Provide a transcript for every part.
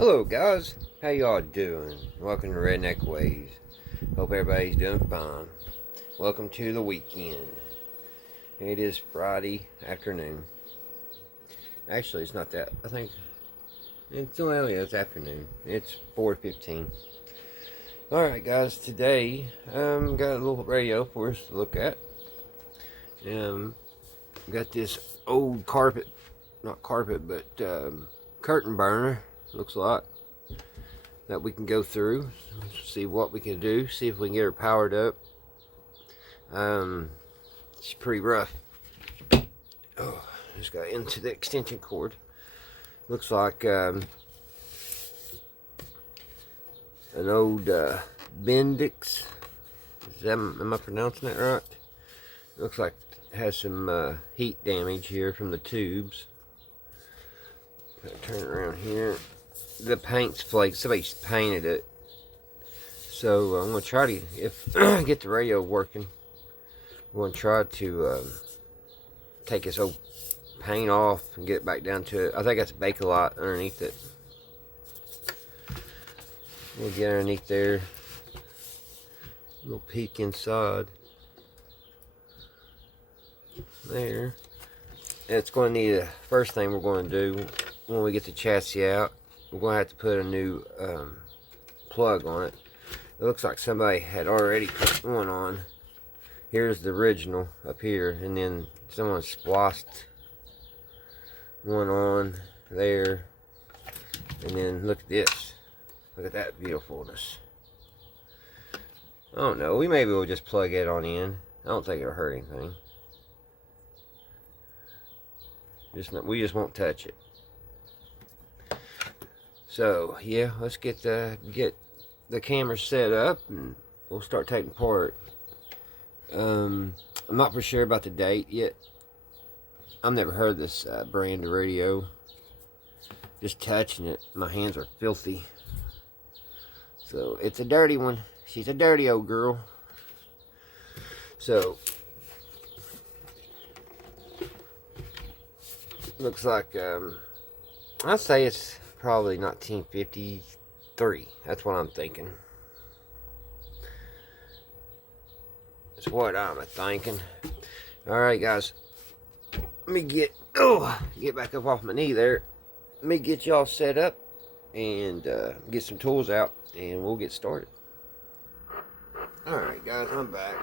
Hello guys, how y'all doing? Welcome to Redneck Ways. Hope everybody's doing fine. Welcome to the weekend. It is Friday afternoon. Actually, it's not that. I think it's afternoon. It's 4:15. All right, guys. Today, got a little radio for us to look at. Got this old not carpet, but curtain burner. Looks like that we can go through, see what we can do, see if we can get her powered up. It's pretty rough. Oh, just got into the extension cord. Looks like an old Bendix. Am I pronouncing that right? Looks like it has some heat damage here from the tubes. Turn it around here. The paint's flaked. Somebody's painted it. So I'm going to try to, get the radio working, I'm going to try to take this old paint off and get it back down to it. I think that's Bakelite underneath it. We'll get underneath there. We'll peek inside. There. And it's going to need a, first thing we're going to do when we get the chassis out, we're going to have to put a new plug on it. It looks like somebody had already put one on. Here's the original up here, and then someone spliced one on there. And then look at this. Look at that beautifulness. I don't know. We maybe will just plug it on in. I don't think it'll hurt anything. We just won't touch it. So yeah, let's get the camera set up and we'll start taking apart. I'm not for sure about the date yet. I've never heard this brand of radio. Just touching it, my hands are filthy. So it's a dirty one. She's a dirty old girl. So looks like I'd say it's probably 1953. That's what I'm thinking. That's what I'm thinking. Alright guys. Let me get back up off my knee there. Let me get y'all set up and get some tools out and we'll get started. Alright guys, I'm back.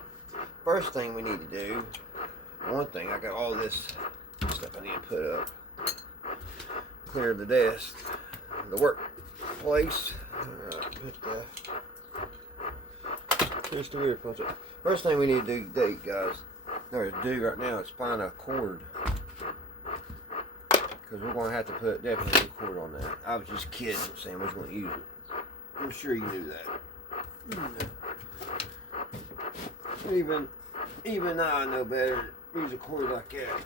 First thing we need to do, one thing, I got all this stuff I need to put up. Clear the desk, the workplace. Here's the weird punch. First thing we need to do today, guys, or do right now, is find a cord. Because we're going to have to put definitely a cord on that. I was just kidding, saying we was going to use it. I'm sure you knew that. Even I know better than use a cord like that.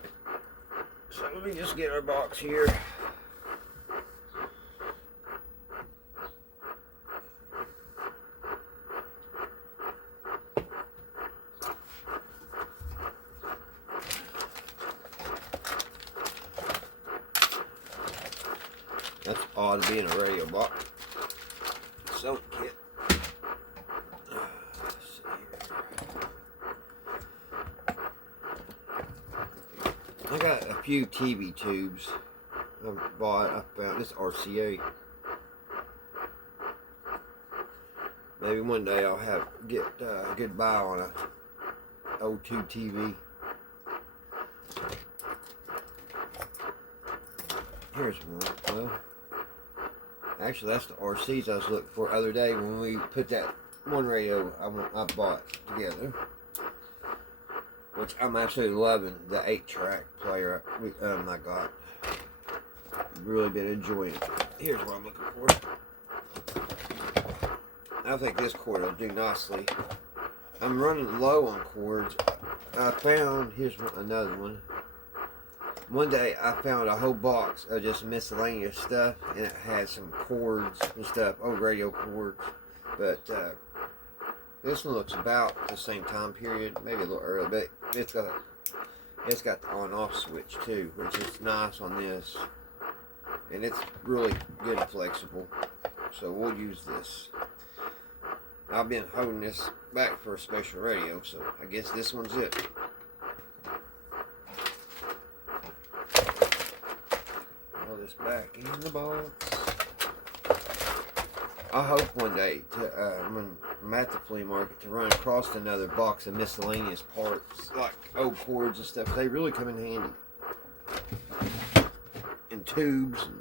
So let me just get our box here. That's odd to be in a radio box. So kit. I got a few TV tubes I found this RCA. Maybe one day I'll get a good buy on a old tube TV. Here's one. Well, actually that's the RCs I was looking for the other day when we put that one radio I bought together. Which I'm actually loving the 8-track player I got. Really been enjoying it. Here's what I'm looking for. I think this cord will do nicely. I'm running low on cords. I found, here's another one. One day I found a whole box of just miscellaneous stuff, and it had some cords and stuff, old radio cords. But this one looks about the same time period, maybe a little early, but it's got the on-off switch too, which is nice on this, and it's really good and flexible. So we'll use this. I've been holding this back for a special radio, so I guess this one's it. All this back in the box. I hope one day, when I'm at the flea market, to run across another box of miscellaneous parts, like old cords and stuff. They really come in handy. And tubes. And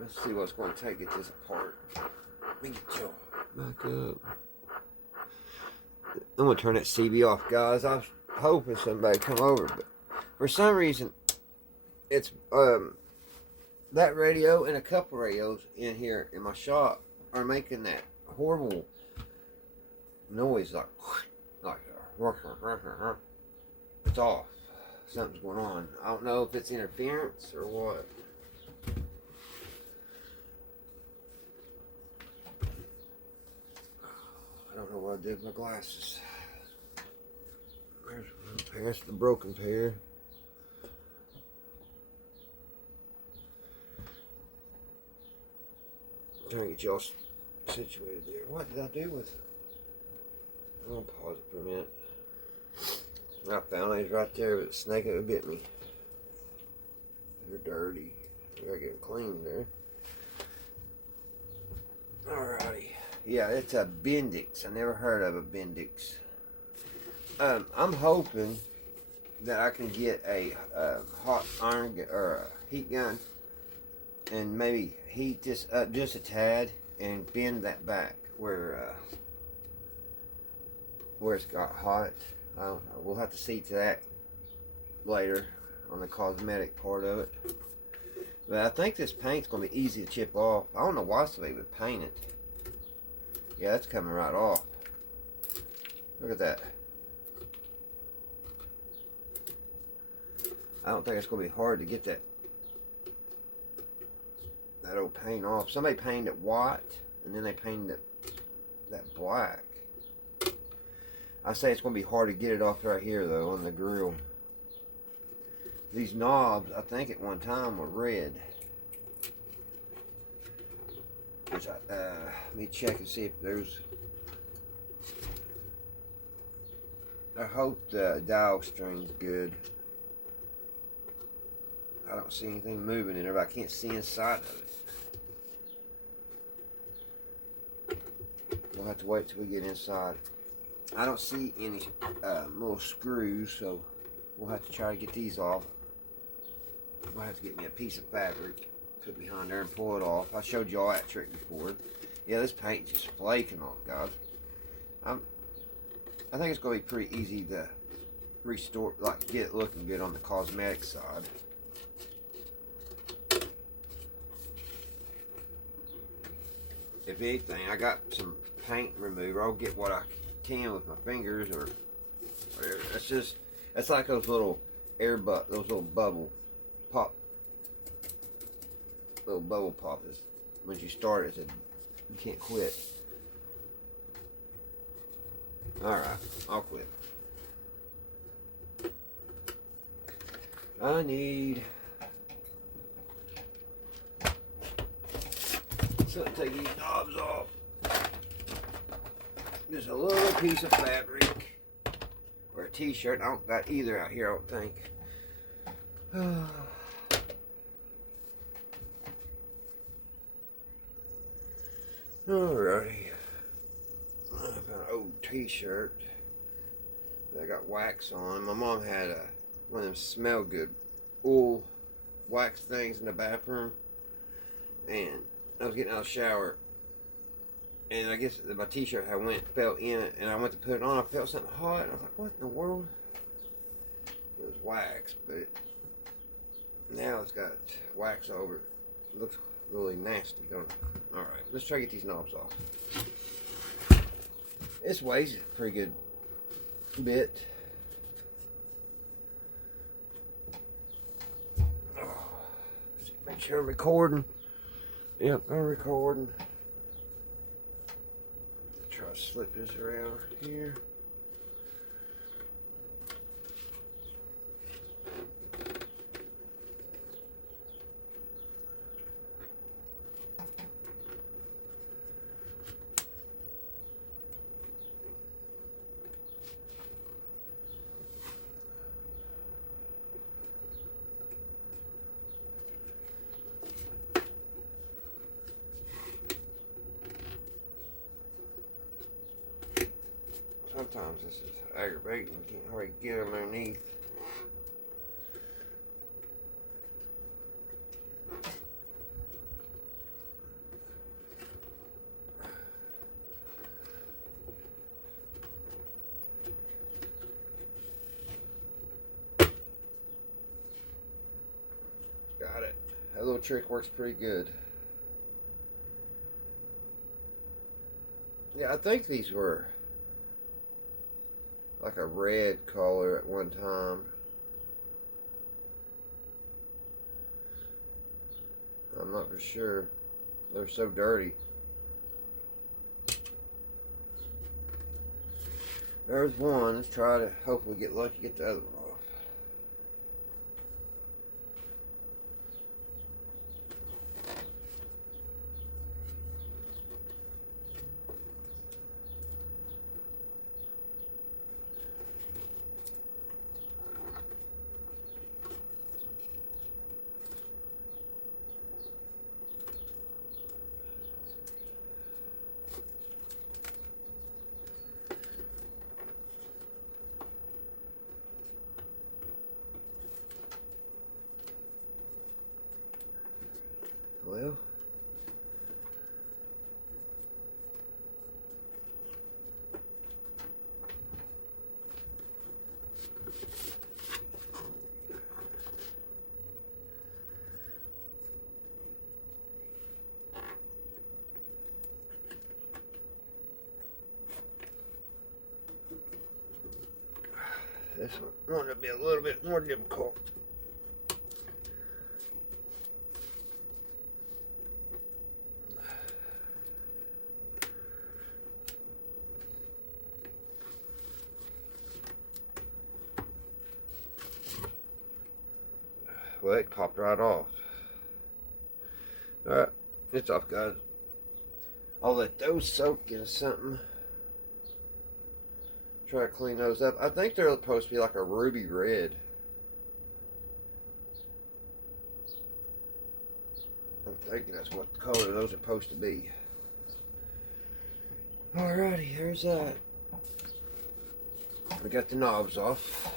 let's see what's going to take it this apart. Let me get y'all back up. I'm going to turn that CB off, guys. I was hoping somebody come over, but for some reason, it's that radio and a couple radios in here in my shop are making that horrible noise, like it's off. Something's going on. I don't know if it's interference or what. I don't know what I did with my glasses. There's one pair. It's the broken pair. I'm trying to get y'all situated there. What did I do with it? I'm going to pause it for a minute. I found these right there, but the snake had bit me. They're dirty. I gotta get them clean there. Alrighty. Yeah, it's a Bendix. I never heard of a Bendix. I'm hoping that I can get a hot iron or a heat gun and maybe heat this up just a tad and bend that back where it's got hot. I don't know. We'll have to see to that later on the cosmetic part of it. But I think this paint's going to be easy to chip off. I don't know why somebody would paint it. Yeah, that's coming right off. Look at that. I don't think it's going to be hard to get that old paint off. Somebody painted it white and then they painted it that black. I say it's going to be hard to get it off right here though on the grill. These knobs, I think at one time were red. Which let me check and see if there's. I hope the dial string's good. I don't see anything moving in there, but I can't see inside of it. We'll have to wait till we get inside. I don't see any little screws, so we'll have to try to get these off. We'll have to get me a piece of fabric, put behind there and pull it off. I showed y'all that trick before. Yeah, this paint's just flaking off, guys. I think it's going to be pretty easy to restore, like get it looking good on the cosmetic side. If anything, I got some paint remover. I'll get what I can with my fingers or whatever. That's like those little those little bubble pop. Little bubble pop is once you start it, you can't quit. Alright, I'll quit. I need something to take these knobs off. Just a little piece of fabric or a t-shirt. I don't got either out here, I don't think. Alrighty. I found an old t-shirt that got wax on. My mom had one of them smell good wool wax things in the bathroom, and I was getting out of the shower, and I guess my t-shirt fell in it, and I went to put it on. I felt something hot, and I was like, what in the world? It was wax, but now it's got wax over it. It looks really nasty, don't it? Alright, let's try to get these knobs off. This weighs a pretty good bit. Sure I'm recording. Yep, I'm recording. Try to slip this around here. Sometimes this is aggravating. You can't hardly get underneath. Got it. That little trick works pretty good. Yeah, I think these were like a red color at one time. I'm not for sure. They're so dirty. There's one. Let's try to hopefully get lucky, get the other one off. Well, this one wanted to be a little bit more difficult. Well, it popped right off. Alright, it's off, guys. I'll let those soak in something. Try to clean those up. I think they're supposed to be like a ruby red. I'm thinking that's what the color of those are supposed to be. Alrighty, there's that. We got the knobs off.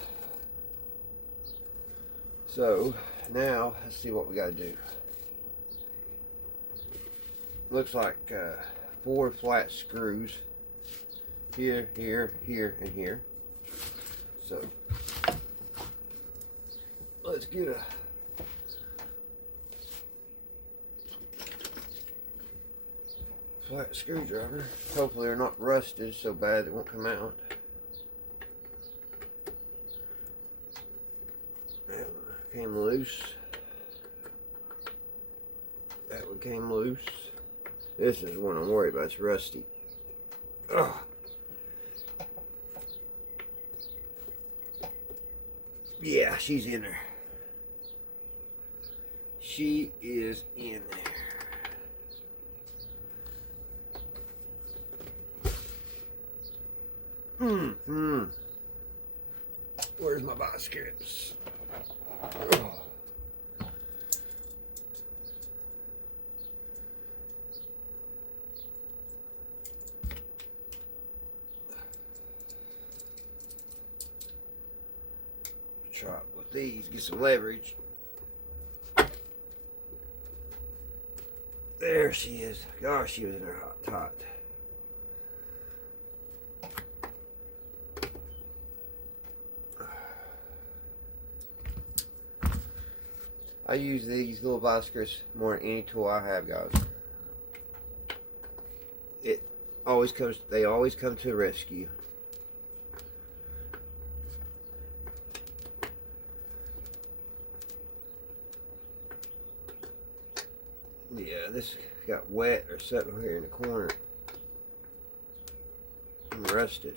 So, now, let's see what we got to do. Looks like 4 flat screws. Here, here, here, and here. So, let's get a flat screwdriver. Hopefully they're not rusted so bad they won't come out. That one came loose. That one came loose. This is the one I'm worried about. It's rusty. Ugh. Yeah, she's in there. She is in there. Where's my vice grips? Oh. Try it with these, get some leverage. There she is. Gosh, she was in there hot. I use these little vice grips more than any tool I have, guys. They always come to the rescue. got wet or something here in the corner and rusted.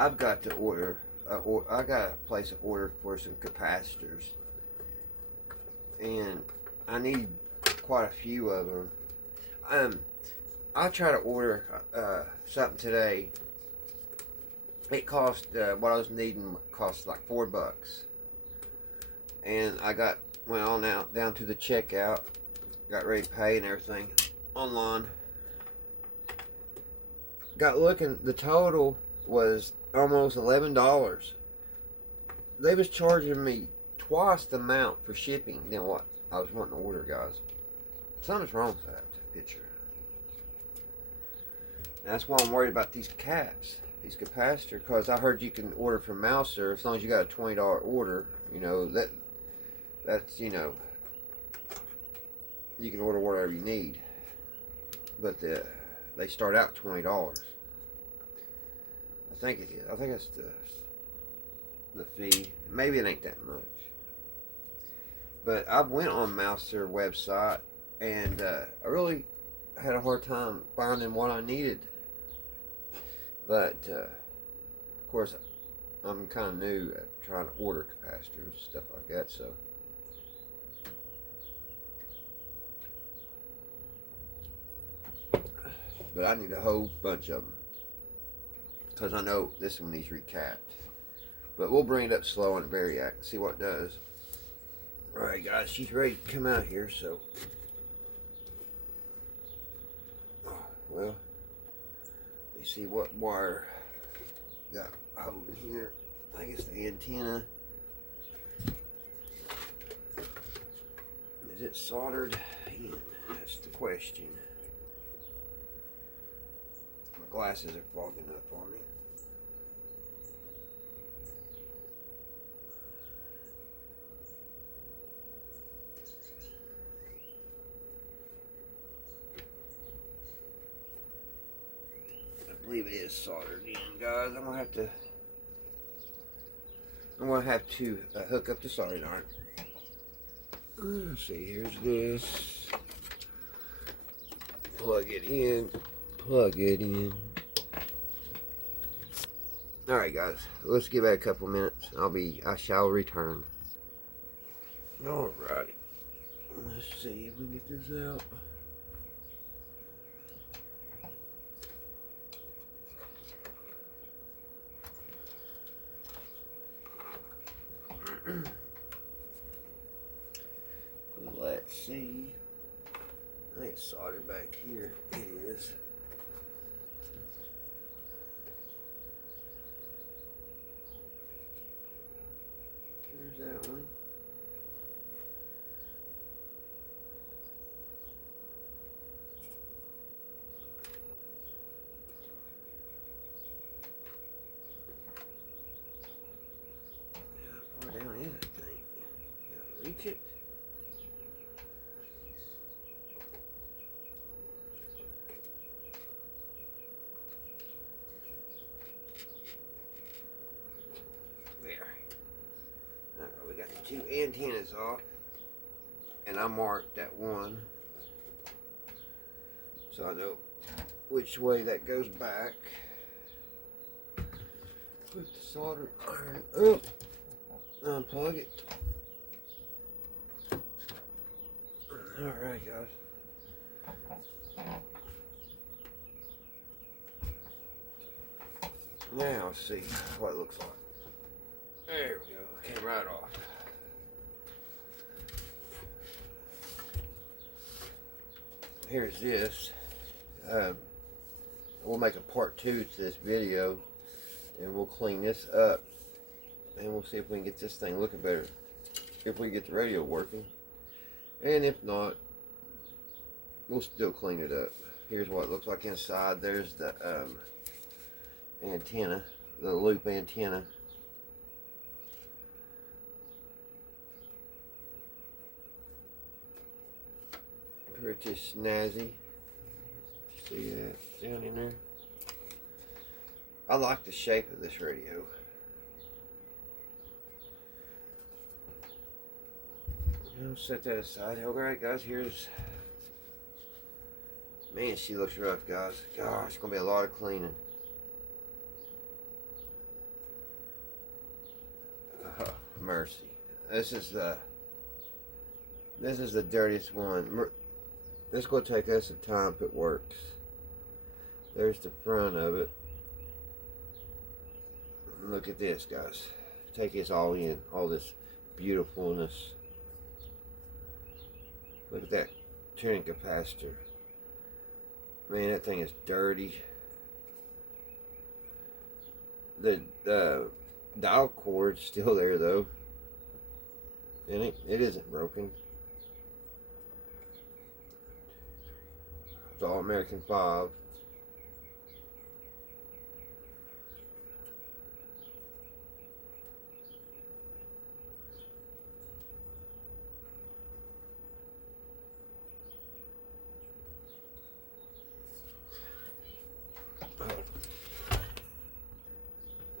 I've got to order, I got to place an order for some capacitors, and I need quite a few of them. I'll try to order something today. It cost, what I was needing cost like $4. And I went on out down to the checkout, got ready to pay and everything online. Got looking, the total was almost $11. They was charging me twice the amount for shipping than what I was wanting to order, guys. Something's wrong with that picture. And that's why I'm worried about these caps, these capacitors, because I heard you can order from Mouser as long as you got a $20 order. You know, that's, you know, you can order whatever you need. But they start out $20. I think it is. I think that's the fee. Maybe it ain't that much. But I went on Mouser website, and I really had a hard time finding what I needed. But of course, I'm kind of new at trying to order capacitors and stuff like that. So but I need a whole bunch of them, because I know this one needs recapped. But we'll bring it up slow on the Variac and see what it does. Alright guys, she's ready to come out here, so well, let me see what wire got holding here. I think it's the antenna. Is it soldered in? That's the question. My glasses are fogging up on me. I believe it is soldered in, guys. I'm gonna have to hook up the soldering iron. Let's see, here's this. Plug it in. Plug it in. Alright guys, let's give it a couple minutes. I shall return. Alrighty. Let's see if we can get this out. Let's see. I think it's soldered back here. It is. There's that one. How far down is that thing? Can I reach it? Two antennas off, and I marked that one so I know which way that goes back. Put the solder iron up, unplug it. Alright guys, now let's see what it looks like. There we go, came right off. Here's this. We'll make a part 2 to this video, and we'll clean this up, and we'll see if we can get this thing looking better, if we get the radio working, and if not, we'll still clean it up. Here's what it looks like inside. There's the antenna, the loop antenna. Pretty snazzy. See that down in there? I like the shape of this radio. I'll set that aside. Alright guys, here's... Man, she looks rough, guys. Gosh, it's going to be a lot of cleaning. Oh, mercy. This is the dirtiest one. This is going to take us some time if it works. There's the front of it. Look at this, guys. Take this all in. All this beautifulness. Look at that tuning capacitor. Man, that thing is dirty. The dial cord's still there though. And it isn't broken. It's all American 5.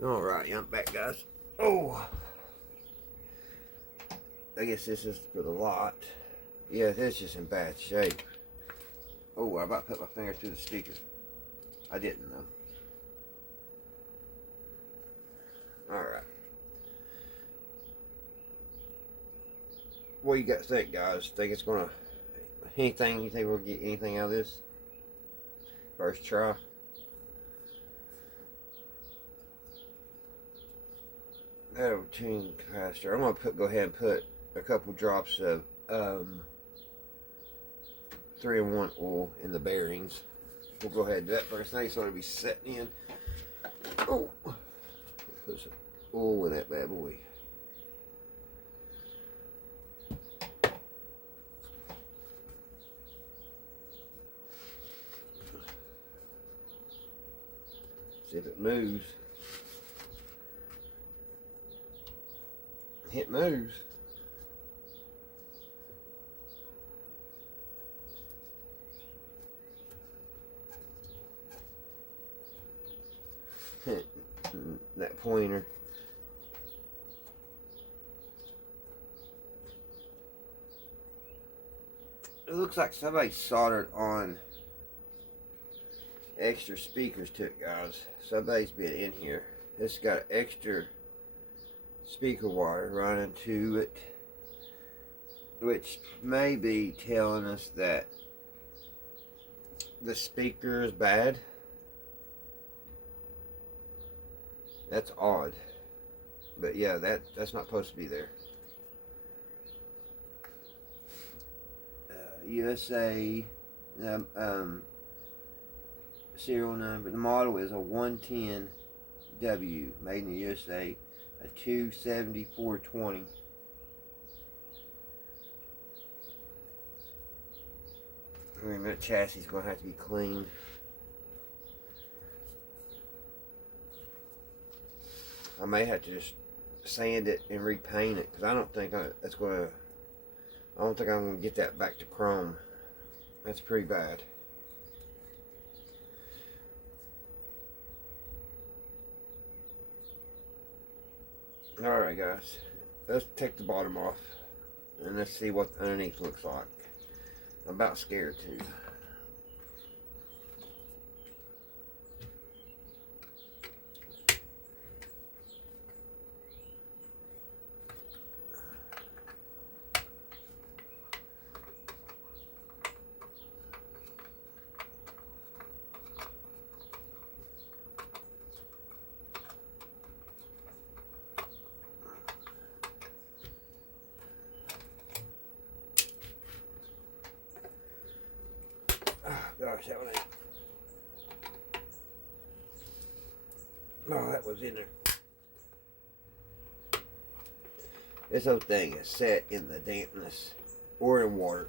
Alright, I'm back, guys. Oh, I guess this is for the lot. Yeah, this is in bad shape. Oh, I about put my finger through the speaker. I didn't though. Alright. What do you guys think, guys? Think it's gonna... Anything, you think we'll get anything out of this? First try? That'll tune capacitor. I'm gonna go ahead and put a couple drops of 3-in-1 oil in the bearings. We'll go ahead and do that first thing so it'll be setting in. Oh, put some oil in that bad boy. See if it moves. It moves. That pointer. It looks like somebody soldered on extra speakers to it, guys. Somebody's been in here. It's got extra speaker wire running to it, which may be telling us that the speaker is bad. That's odd, but yeah, that's not supposed to be there. USA serial number. The model is a 110W, made in the USA. A 27420. I mean, that chassis is going to have to be cleaned. I may have to just sand it and repaint it because I don't think that's going to. I don't think I'm going to get that back to chrome. That's pretty bad. Alright guys, let's take the bottom off and let's see what underneath looks like. I'm about scared too. Gosh, that one ain't. Oh, that was in there. This whole thing is set in the dampness or in water.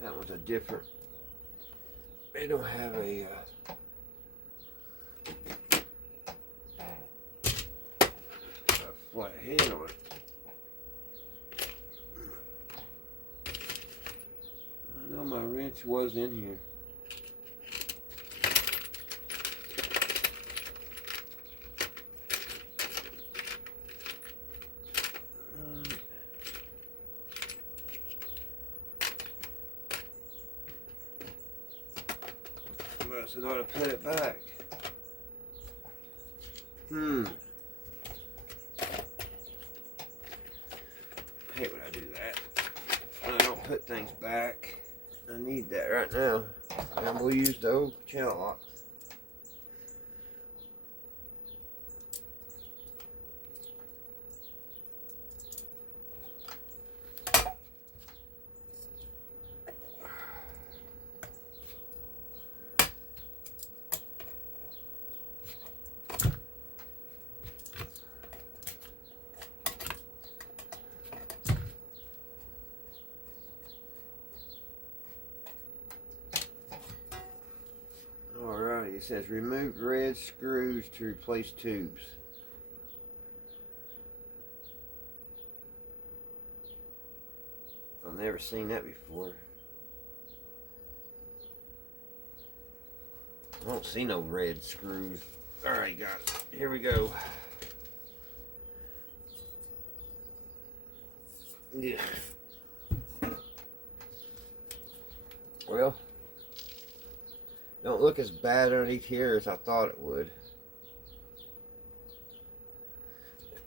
That one's a different. They don't have a flat head on it. I know my wrench was in here. Must have ought to put it back. I hate when I do that. When I don't put things back. I need that right now. And we'll use the old channel lock. Alright, it says remove red screws to replace tubes. I've never seen that before. I don't see no red screws. Alright guys, here we go. Yeah. Well, don't look as bad underneath here as I thought it would.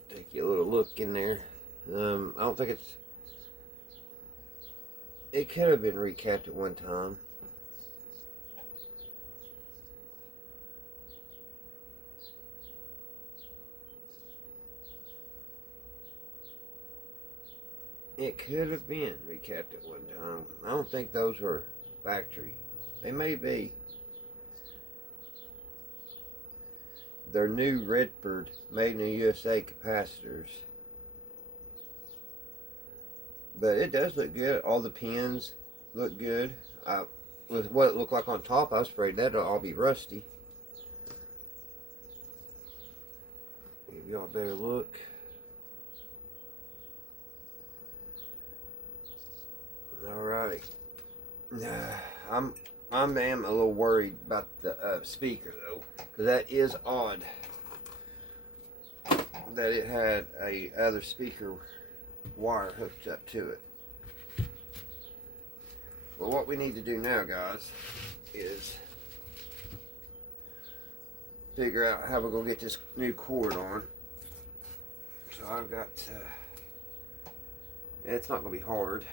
Take you a little look in there. I don't think it's... It could have been recapped at one time. It could have been recapped at one time. I don't think those were factory. They may be. They're new Redford, made in the USA capacitors. But it does look good. All the pins look good. With what it looked like on top, I was afraid that'll all be rusty. Give y'all a better look. Alright. I am a little worried about the speaker though, because that is odd that it had a other speaker wire hooked up to it. Well, what we need to do now, guys, is figure out how we're going to get this new cord on. So I've got it's not going to be hard.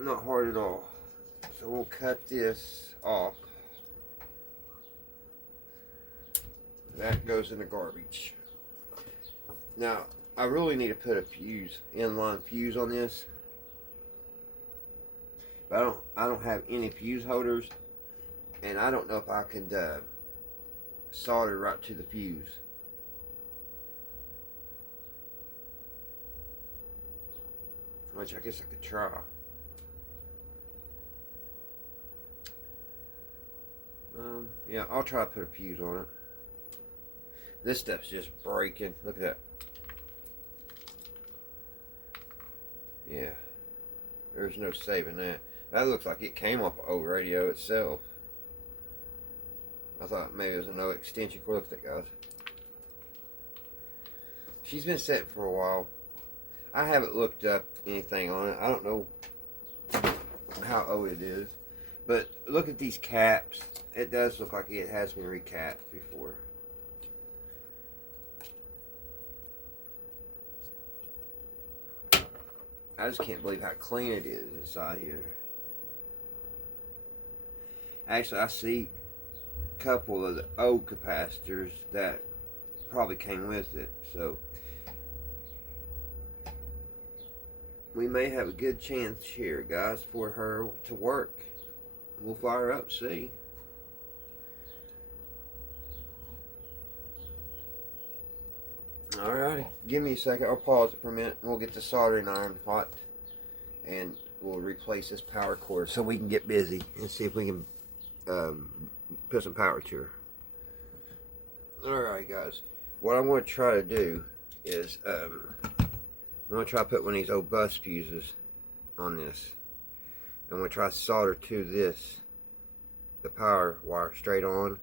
Not hard at all. So we'll cut this off. That goes in the garbage. Now, I really need to put a fuse, inline fuse on this. But I don't have any fuse holders, and I don't know if I could solder right to the fuse. Which I guess I could try. Yeah, I'll try to put a fuse on it. This stuff's just breaking. Look at that. Yeah. There's no saving that. That looks like it came off the old radio itself. I thought maybe it was another extension cord. Look at that, guys. She's been set for a while. I haven't looked up anything on it. I don't know how old it is. But look at these caps. It does look like it has been recapped before. I just can't believe how clean it is inside here. Actually, I see a couple of the old capacitors that probably came with it. So we may have a good chance here, guys, for her to work. We'll fire her up, see. Alrighty, give me a second. I'll pause it for a minute. We'll get the soldering iron hot, and we'll replace this power cord so we can get busy and see if we can put some power to her. Alright, guys. What I'm going to try to do is I'm going to try to put one of these old bus fuses on this. I'm going to try to solder to this, the power wire, straight on.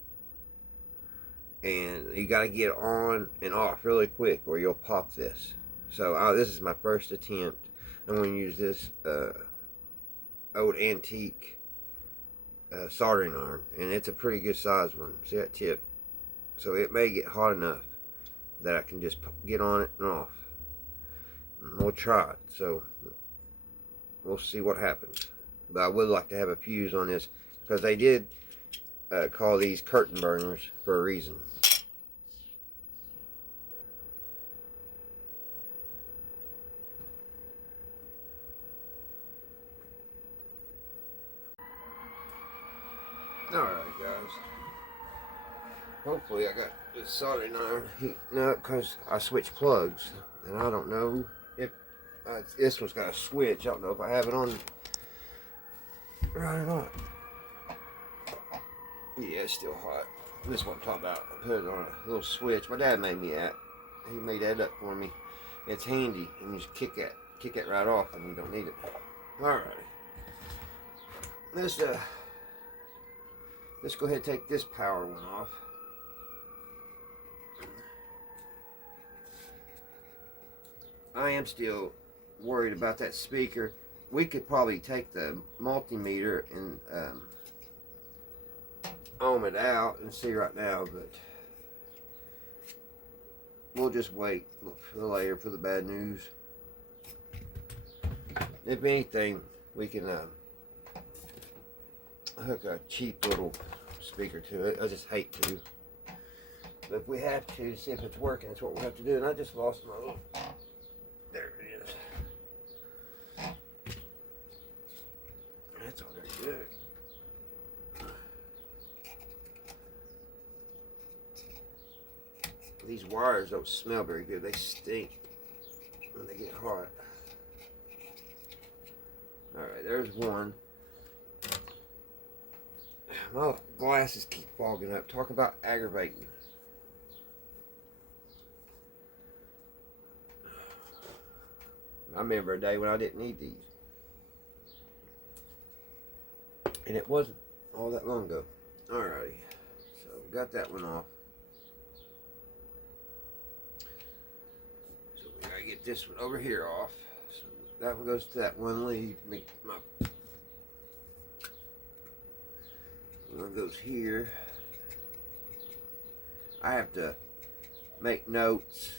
And you got to get on and off really quick or you'll pop this. So this is my first attempt. I'm going to use this old antique soldering iron, and it's a pretty good size one. See that tip? So it may get hot enough that I can just get on it and off. And we'll try it. So we'll see what happens. But I would like to have a fuse on this because they did call these curtain burners for a reason. Alright, guys. Hopefully I got this soldering iron heating up because I switched plugs. And I don't know if this one's got a switch. I don't know if I have it on right or not. Yeah, it's still hot. This is what I'm talking about. I put it on a little switch. My dad made me that. He made that up for me. It's handy. And you just kick it right off and you don't need it. Alright. Let's go ahead and take this power one off. I am still worried about that speaker. We could probably take the multimeter and ohm it out and see right now, but we'll just wait for later for the bad news. If anything, we can hook a cheap little speaker to it. I just hate to. But if we have to see if it's working, that's what we'll have to do. And I just lost my little... There it is. That's all very good. These wires don't smell very good. They stink when they get hot. Alright, there's one. My glasses keep fogging up. Talk about aggravating. I remember a day when I didn't need these. And it wasn't all that long ago. Alrighty. So, got that one off. So, we gotta get this one over here off. So, that one goes to that one lead. Make my... One goes here. I have to make notes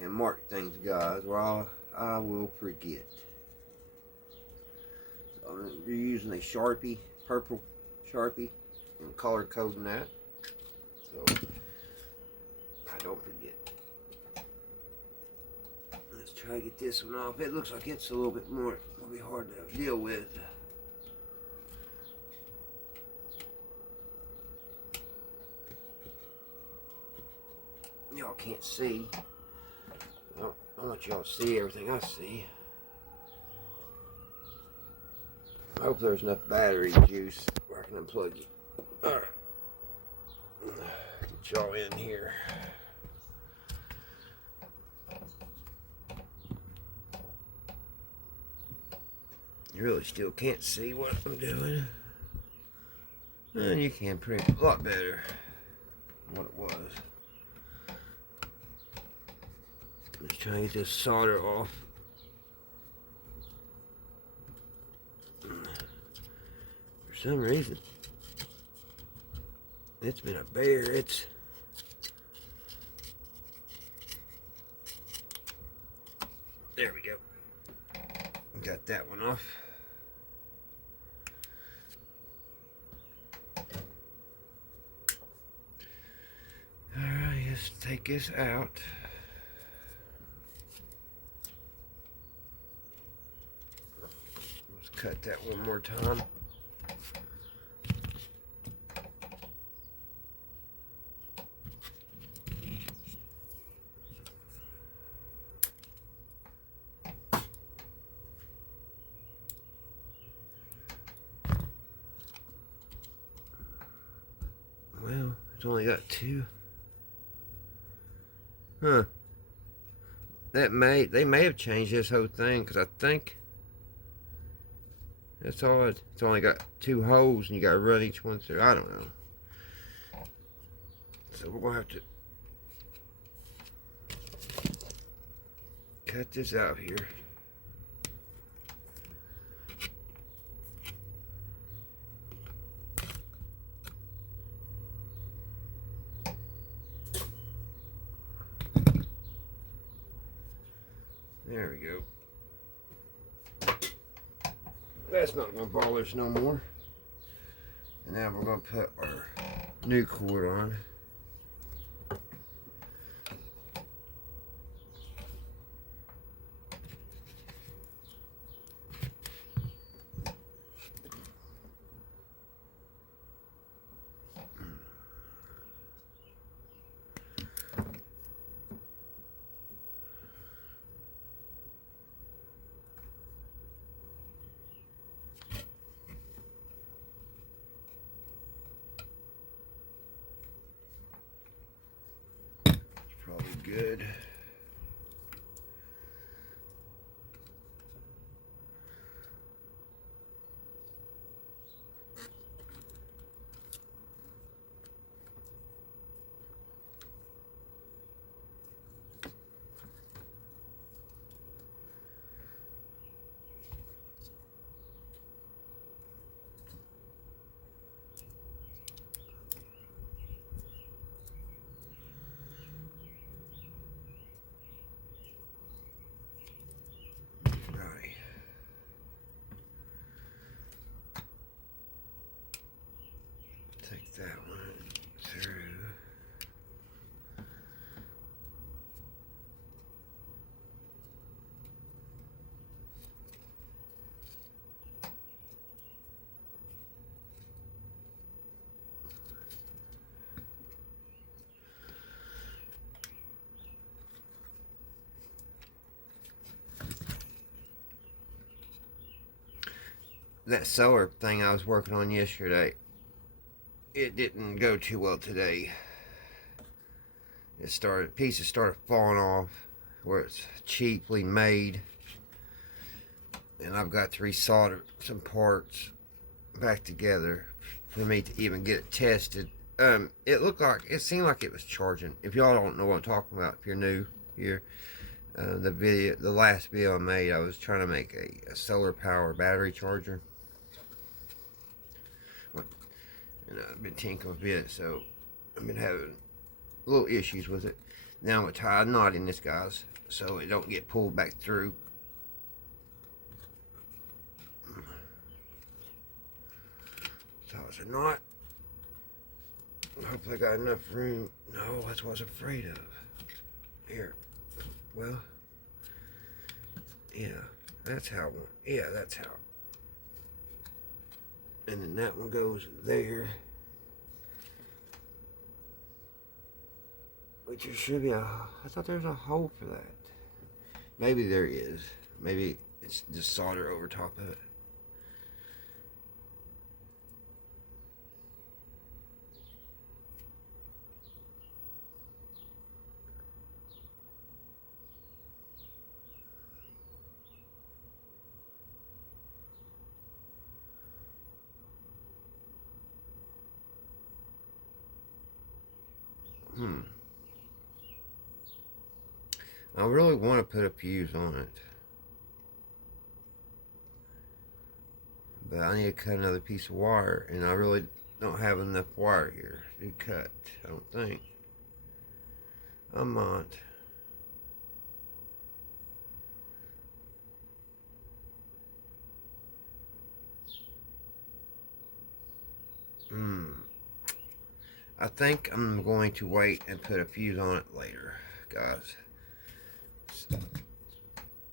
and mark things, guys, or I will forget. So I'm using a Sharpie, purple Sharpie, and color coding that, so I don't forget. Let's try to get this one off. It looks like it's a little bit more, it'll be hard to deal with. Y'all can't see. I don't want y'all to see everything I see. I hope there's enough battery juice where I can unplug it. Alright. Get y'all in here. You really still can't see what I'm doing. And you can print a lot better than what it was. Let's try to get this solder off. For some reason, it's been a bear. There we go. Got that one off. Alright, let's take this out. Cut that one more time. It's only got two. Huh. They may have changed this whole thing, because I think that's all. It's only got two holes, and you got to run each one through. I don't know. So we're gonna have to cut this out here. There we go. That's not going to bother us no more. And now we're going to put our new cord on. Probably good. Take that one through. That solar thing I was working on yesterday, it didn't go too well today. Pieces started falling off where it's cheaply made, and I've got to resolder some parts back together for me to even get it tested. It seemed like it was charging. If y'all don't know what I'm talking about, if you're new here, the last video I made, I was trying to make a solar power battery charger. And I've been tinkering with it, so I've been having little issues with it. Now I'm going to tie a knot in this, guys, so it don't get pulled back through. Ties a knot. Hopefully I got enough room. No, that's what I was afraid of. Here. Well, yeah, that's how. Yeah, that's how. And then that one goes there. Which there should be I thought there was a hole for that. Maybe there is. Maybe it's just solder over top of it. I really want to put a fuse on it, but I need to cut another piece of wire, and I really don't have enough wire here to cut, I don't think. I might. I think I'm going to wait and put a fuse on it later, guys.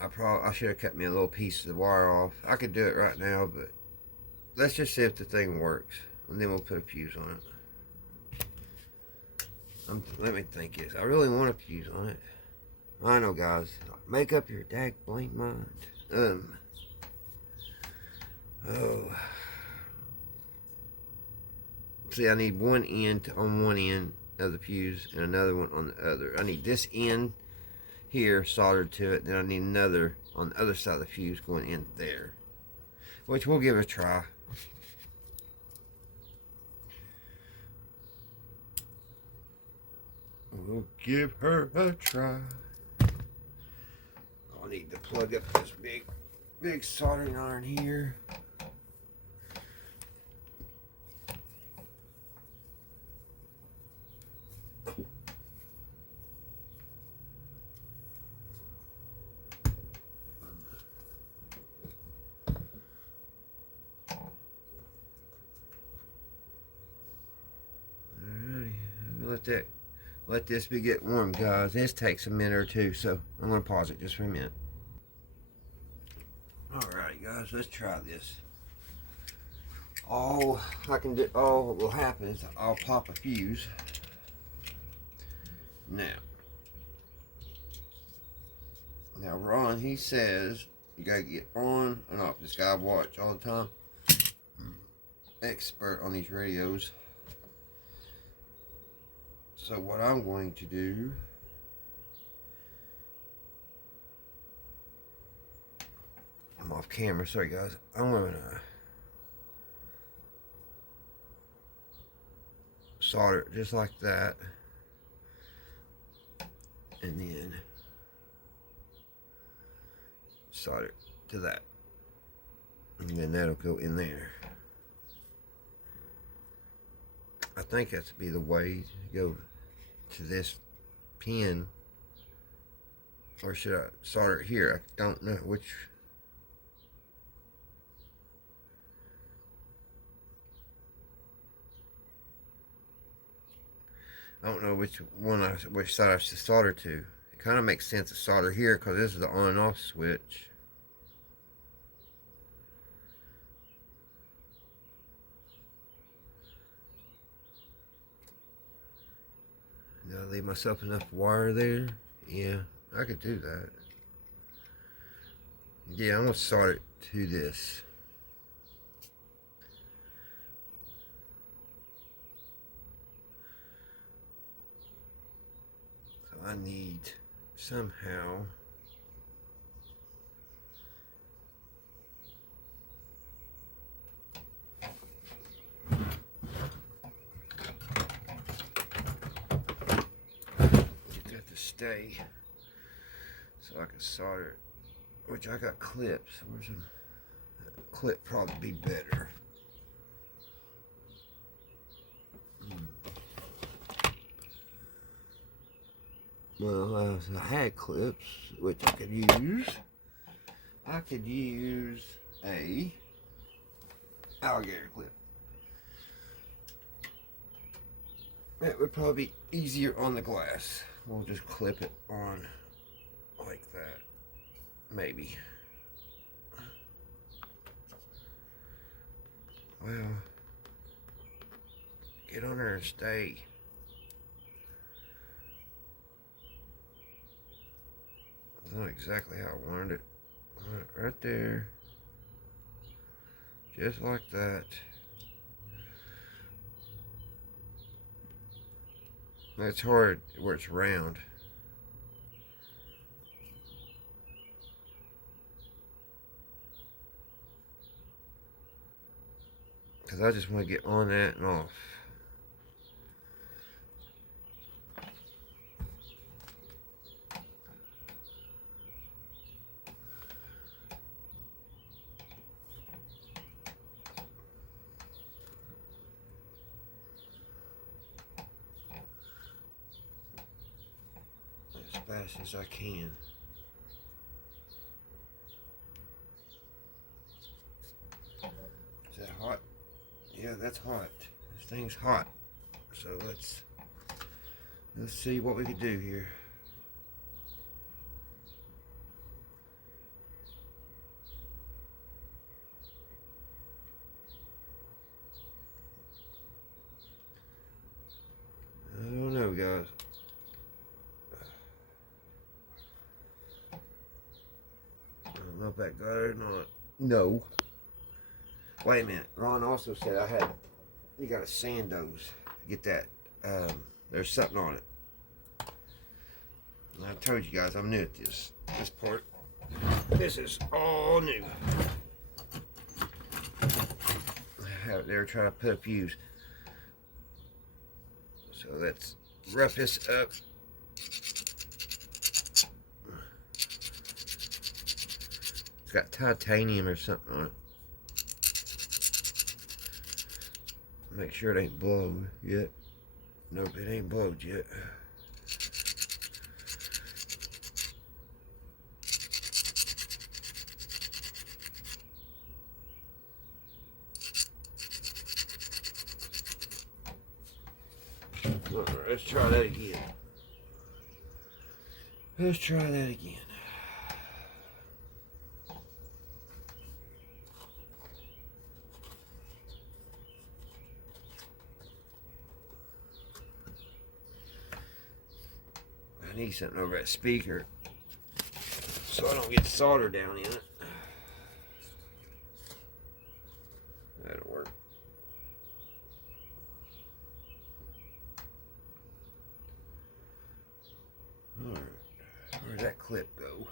I should have cut me a little piece of the wire off. I could do it right now, but let's just see if the thing works, and then we'll put a fuse on it. Let me think this. I really want a fuse on it. I know, guys. Make up your dag blame mind. See, I need one end on one end of the fuse and another one on the other. I need this end here soldered to it, then I need another on the other side of the fuse going in there, which we'll give it a try. We'll give her a try. I'll need to plug up this big soldering iron here. Alrighty, let this be get warm, guys. This takes a minute or two, so I'm gonna pause it just for a minute. Alright, guys, let's try this. All what will happen is I'll pop a fuse. Now Ron, he says you gotta get on and off. This guy I watch all the time. Expert on these radios. So what I'm going to do, I'm off camera, sorry guys. I'm gonna solder it just like that, and then solder it to that, and then that'll go in there. I think that's be the way to go to this pin, or should I solder it here? I don't know which. I don't know which side I should solder to. It kind of makes sense to solder here because this is the on and off switch. Did I leave myself enough wire there? Yeah, I could do that. Yeah, I'm gonna solder it to this. So I need somehow stay so I can solder it, which I got clips. Where's a clip? Probably be better. Well, I had clips which I could use. I could use a alligator clip. That would probably be easier on the glass. We'll just clip it on like that, maybe. Well, get on there and stay. That's not exactly how I wanted it. Right there. Just like that. That's hard where it's round. Because I just want to get on that and off. As fast as I can. Is that hot? Yeah, that's hot. This thing's hot. So let's see what we can do here. I don't know, guys. I don't know if that got it or not. No. Wait a minute. Ron also said I had you gotta sand those. Get that. There's something on it. And I told you guys I'm new at this part. This is all new. They were trying to put a fuse. So let's rough this up. It's got titanium or something on it. Make sure it ain't blowed yet. Nope, it ain't blowed yet. Alright, let's try that again. Let's try that again. I need something over that speaker so I don't get solder down in it. That'll work. Alright, where'd that clip go?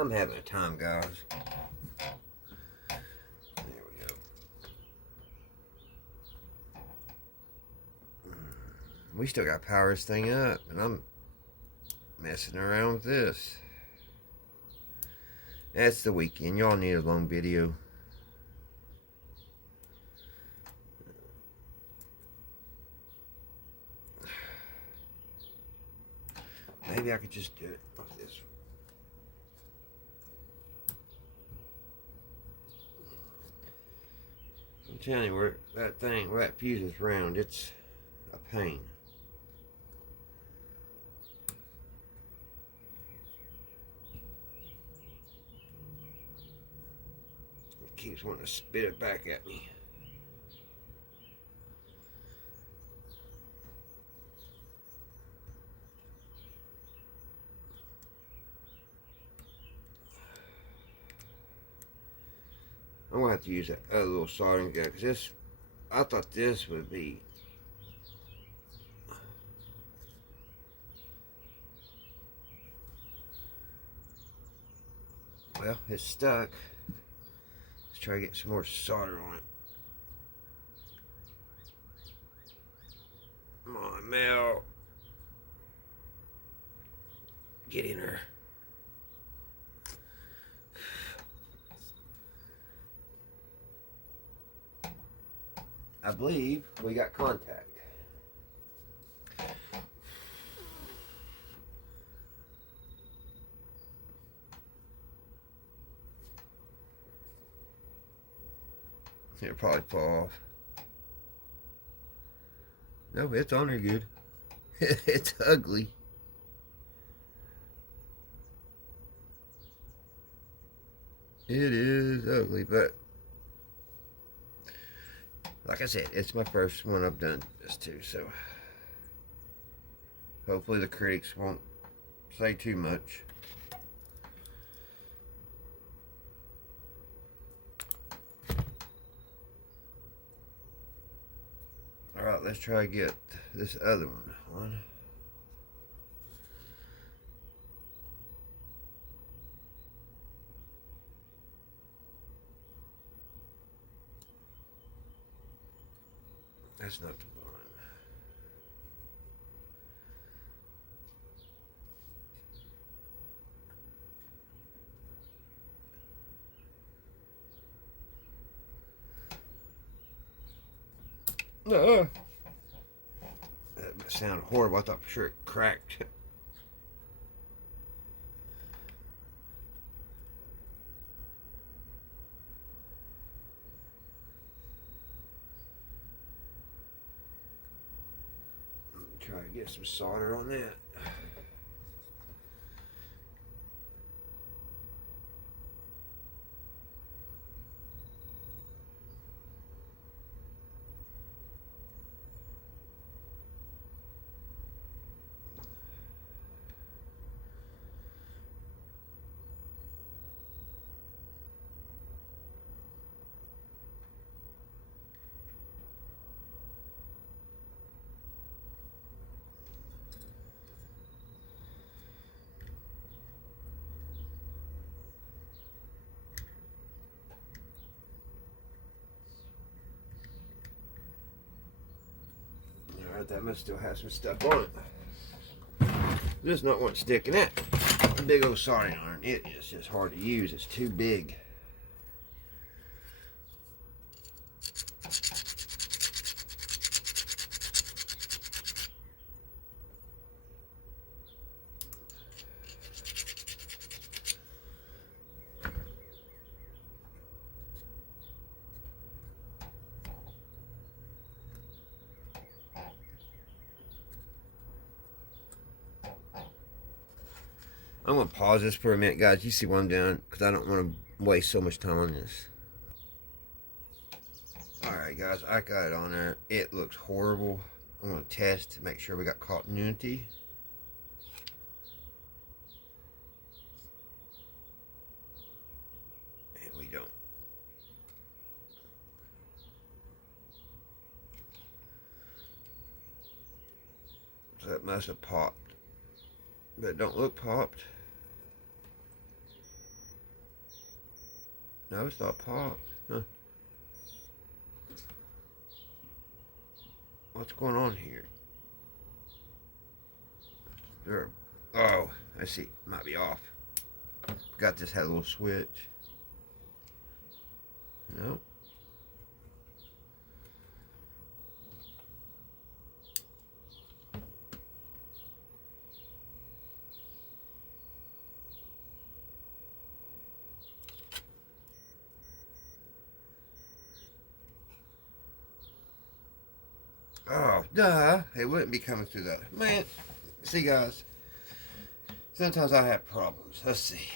I'm having a time, guys. There we go. We still got to power this thing up, and I'm messing around with this. That's the weekend. Y'all need a long video. Maybe I could just do it like this. I'm telling you, where that fuse is round, it's a pain. It keeps wanting to spit it back at me. I'm gonna have to use that other little soldering gun because this, I thought this would be. Well, it's stuck. Let's try to get some more solder on it. Come on, Mel. Get in there. I believe we got contact. It'll probably fall off. No, it's on there good. It's ugly. It is ugly, but like I said, it's my first one I've done this to, so hopefully the critics won't say too much. Alright, let's try to get this other one on. That's not the one. No. That sounded horrible. I thought for sure it cracked. Try to get some solder on that. Alright, that must still have some stuff on it. This is not what sticking at. The big old soldering iron. It is just hard to use. It's too big. I'm going to pause this for a minute, guys. You see what I'm doing? Because I don't want to waste so much time on this. Alright, guys. I got it on there. It looks horrible. I'm going to test to make sure we got continuity. And we don't. So it must have popped. But it don't look popped. No, it's not popped. Huh. What's going on here? There. Oh, I see. Might be off. Forgot this had a little switch. No. Oh, duh. It wouldn't be coming through that. Man, see, guys. Sometimes I have problems. Let's see.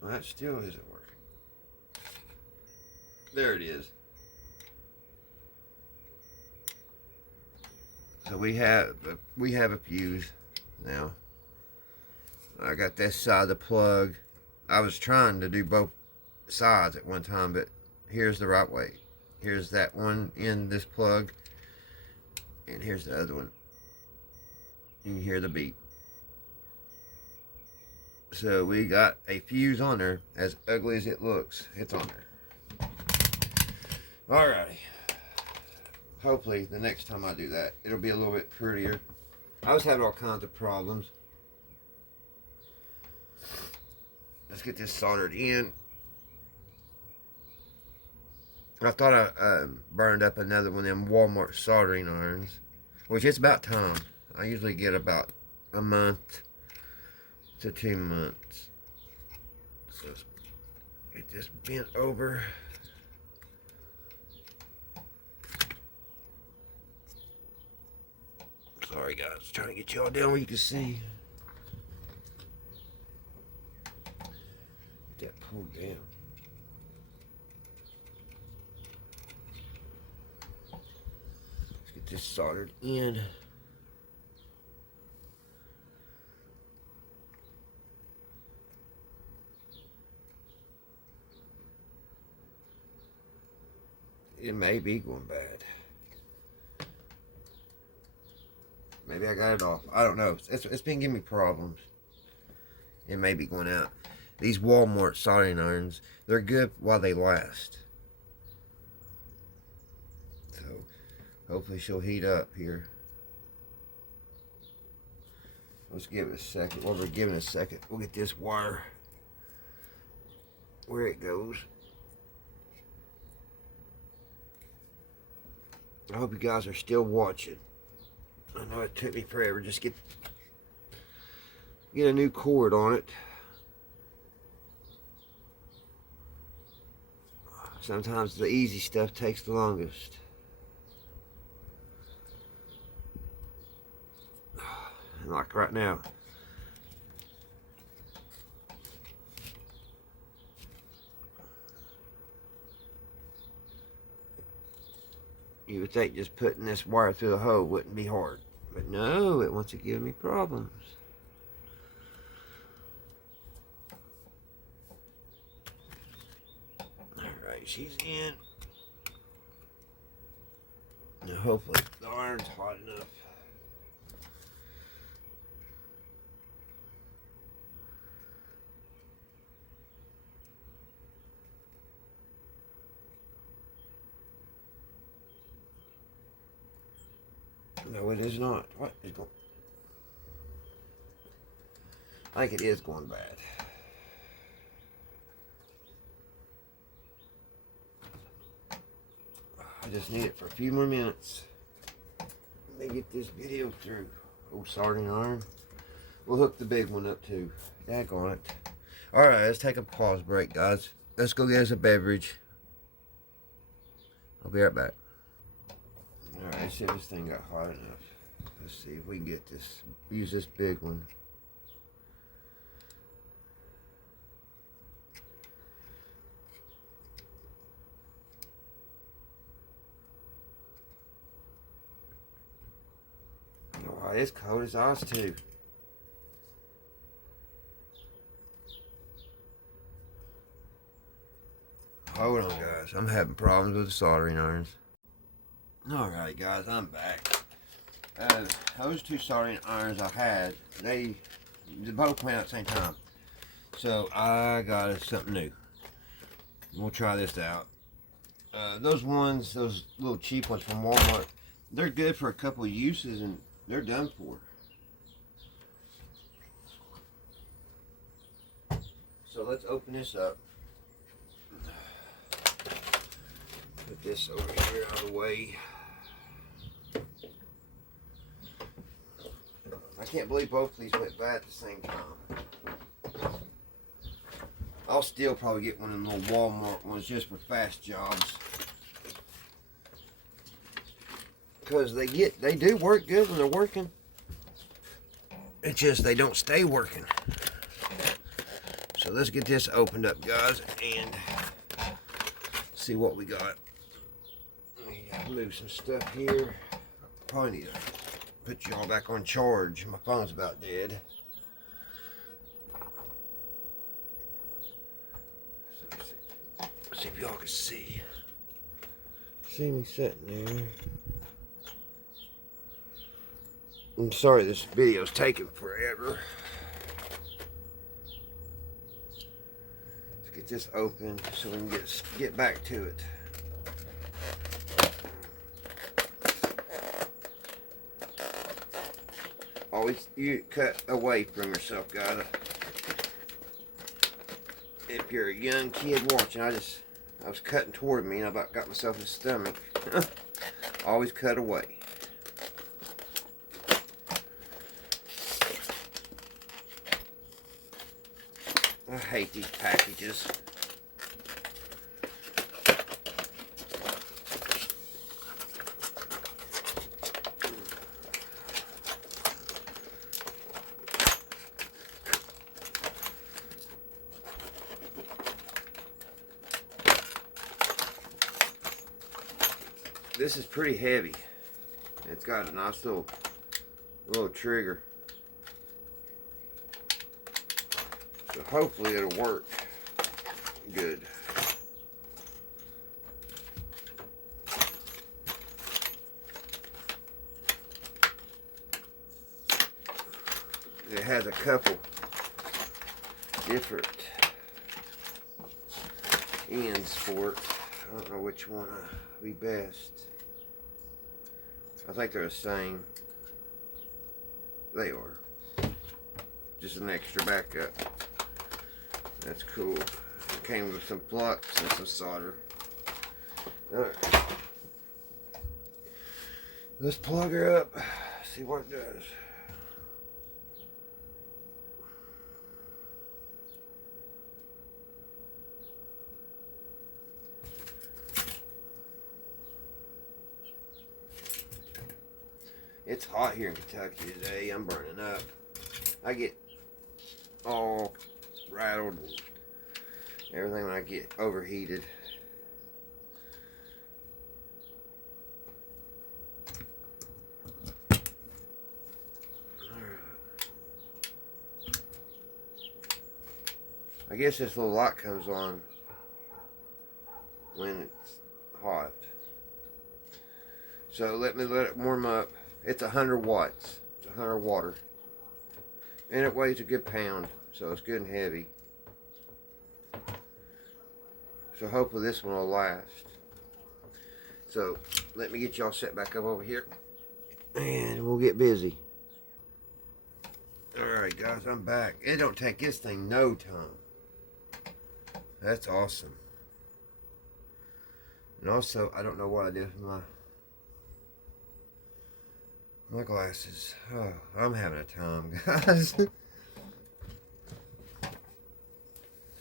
Well, that still isn't working. There it is. So we have a fuse now. I got this side of the plug. I was trying to do both sides at one time, but here's the right way. Here's that one in this plug, and here's the other one. You can hear the beep. So we got a fuse on there. As ugly as it looks, it's on there. Alrighty. Hopefully the next time I do that, it'll be a little bit prettier. I was having all kinds of problems. Let's get this soldered in. I thought I burned up another one of them Walmart soldering irons, which it's about time. I usually get about a month to 2 months. So let's get this bent over. Sorry guys, trying to get y'all down where you can see. Get that pulled down. Let's get this soldered in. It may be going bad. Maybe I got it off. I don't know. It's been giving me problems. It may be going out. These Walmart soldering irons, they're good while they last. So, hopefully she'll heat up here. Let's give it a second. While we're giving it a second, we'll get this wire where it goes. I hope you guys are still watching. I know it took me forever just get a new cord on it. Sometimes the easy stuff takes the longest. And like right now. You would think just putting this wire through the hole wouldn't be hard. But no, it wants to give me problems. Alright, she's in. Now hopefully the iron's hot enough. No, it is not. What is going? I think it is going bad. I just need it for a few more minutes. Let me get this video through. Oh, soldering iron. We'll hook the big one up too. Daggone it. Alright, let's take a pause break, guys. Let's go get us a beverage. I'll be right back. Alright, let's see if this thing got hot enough. Let's see if we can get this. Use this big one. Oh, it's cold as ice too. Hold on, guys. I'm having problems with the soldering irons. Alright, guys, I'm back. Those two soldering irons I had, they both went out at the same time. So I got us something new. We'll try this out. Those little cheap ones from Walmart, they're good for a couple of uses and they're done for. So let's open this up. Put this over here out of the way. I can't believe both of these went bad at the same time. I'll still probably get one of them little Walmart ones just for fast jobs. Because they do work good when they're working. It's just they don't stay working. So let's get this opened up, guys, and see what we got. Let me move some stuff here. Probably need to put y'all back on charge. My phone's about dead. See if y'all can see. See me sitting there. I'm sorry this video's taking forever. Let's get this open so we can get back to it. Always you cut away from yourself, guys. If you're a young kid watching, I was cutting toward me and I about got myself in the stomach. Always cut away. I hate these packages. This is pretty heavy. It's got a nice little trigger. So hopefully it'll work good. It has a couple different ends for it. I don't know which one would be best. I think they're the same. They are. Just an extra backup. That's cool. It came with some flux and some solder. Alright. Let's plug her up. See what it does. It's hot here in Kentucky today. I'm burning up. I get all rattled and everything when I get overheated. I guess this little light comes on when it's hot. So let it warm up. It's 100 watts. It's 100 water. And it weighs a good pound. So it's good and heavy. So hopefully this one will last. So let me get y'all set back up over here. and we'll get busy. Alright guys, I'm back. It don't take this thing no time. That's awesome. And also, I don't know what I did with my glasses. Oh, I'm having a time, guys.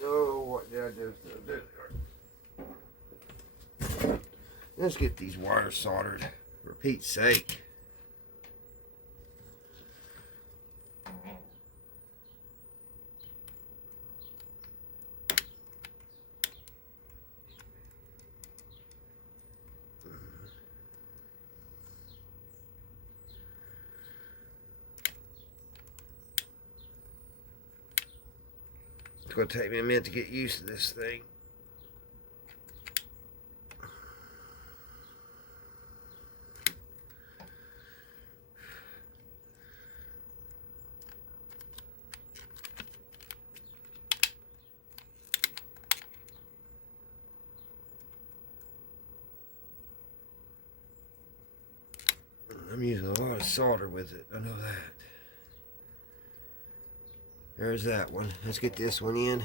Oh, what did I do? Let's get these wires soldered, for Pete's sake. It's going to take me a minute to get used to this thing. I'm using a lot of solder with it. I know that. There's that one. Let's get this one in.